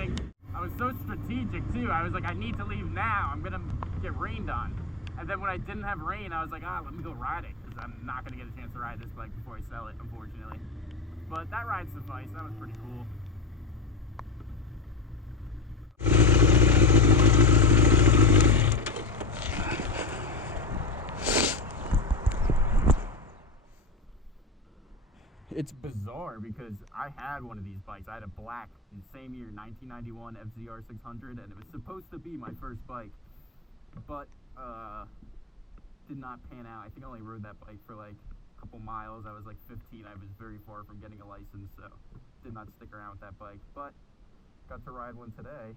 anything. I was so strategic too. I was like, I need to leave now. I'm gonna get rained on. And then when I didn't have rain, I was like, let me go ride it, because I'm not gonna get a chance to ride this bike before I sell it, unfortunately. But that ride sufficed. That was pretty cool. It's bizarre because I had one of these bikes. I had a black in the same year, 1991 FZR 600, and it was supposed to be my first bike, but did not pan out. I think I only rode that bike for like a couple miles. I was like 15. I was very far from getting a license, so did not stick around with that bike, but got to ride one today.